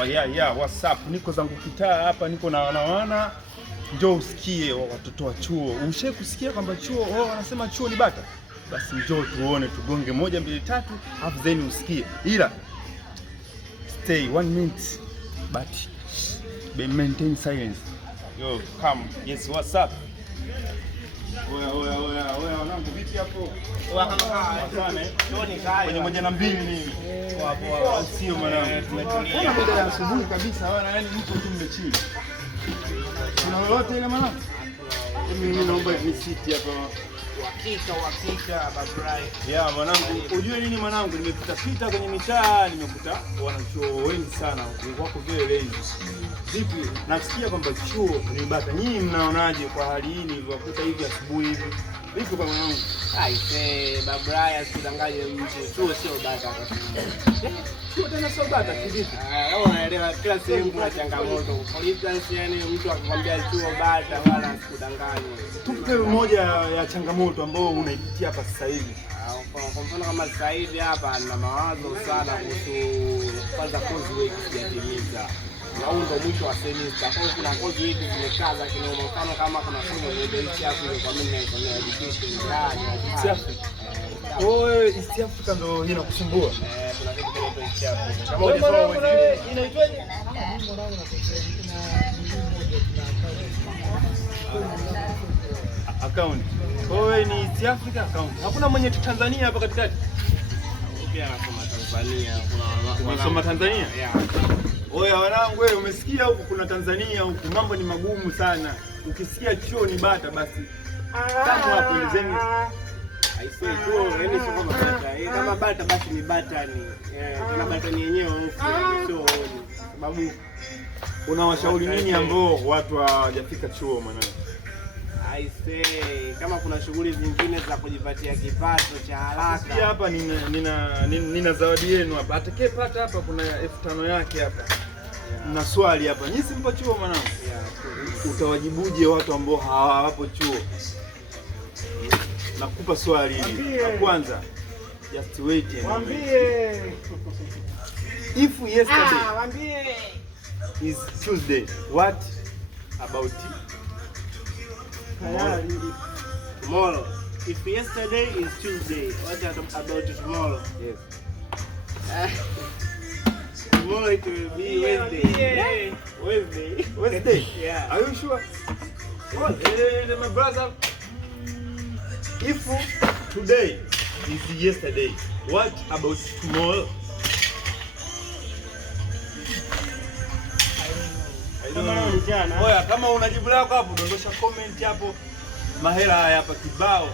Oh yeah, what's up? Niko zangu kitaa hapa, niko na wana. Njoo usikie watoto wa chuo. Ushe kusikia kwamba chuo, wanasema chuo ni bata? Basi njoo tuone, tugonge 1 2 3, hapo then usikie. Ila stay 1 minute but maintain silence. Yo, come. Yes, what's up? Oya, wanangu vipi hapo? Kwenye 1 na 2 nini? Poa. Sio mwanangu. Kuna muda ya asubuhi kabisa, yaani mtu tu mmechini. Kuna lolote ile mwanangu? Mimi naomba visiti hapa. Uhakika Babrai. Yeah, mwanangu, ujue nini mwanangu, nimepita kwenye mitaa, nimekuta wanachuo wengi sana. Wako vile lazy. Vipi? Nasikia kwamba chuo ni bata. Nyinyi mnaonaje kwa hali hii nilivyokuta hivi asubuhi hivi? Vipi kwa mwanangu? Babrai asidanganye mtu. Chuo sio bata kwa sababu. Chuo tena sio bata kivipi? Wewe unaelewa kila sehemu kuna changamoto. For instance, yani mtu akikwambia chuo bata wala asikudanganye. Tupe moja ya changamoto ambayo unaipitia hapa sasa hivi. Kwa mfano kama sasa hivi hapa na mawazo sana kuhusu kwanza course week sijatimiza. Na huo ndio mwisho wa semester. Kwa hiyo kuna course week zimekaza kinoma. Mfano kama kuna somo la East Africa kwa mimi naifanyia education ndani ya East Africa. East Africa ndio inakusumbua. Kuna kitu kinaitwa East Africa. Kama unasoma inaitwaje? Account. Wewe ni East Africa account. Hakuna mwenye Tanzania hapa katikati. Pia nasoma Tanzania. Unasoma Tanzania? Yeah. Oya wanangu, wewe umesikia huku kuna Tanzania huku mambo ni magumu sana. Ukisikia chuo ni bata basi. Tangu hapo elezeni. Aisee chuo yani sio kama bata. Kama bata basi ni bata ni. Tuna bata ni yenyewe sio sababu unawashauri nini ambao watu hawajafika chuo mwanangu? Aisee, kama kuna shughuli zingine za kujipatia kipato cha haraka. Hapa nina zawadi yenu hapa. Atakayepata hapa kuna 5,000 yake hapa. Na swali hapa. Nyinyi mpo chuo mwanangu? Utawajibuje watu ambao hawapo chuo? Nakupa swali hili. La kwanza, just wait and mwambie. If yesterday is Tuesday, what about tomorrow? If yesterday is Tuesday, what about tomorrow? Yes. Tomorrow it will be Wednesday. Wednesday? Yeah. Are you sure? My brother, if today is yesterday, what about tomorrow? Oya, kama unajibu lako hapo, dondosha comment hapo. Mahela haya hapa kibao.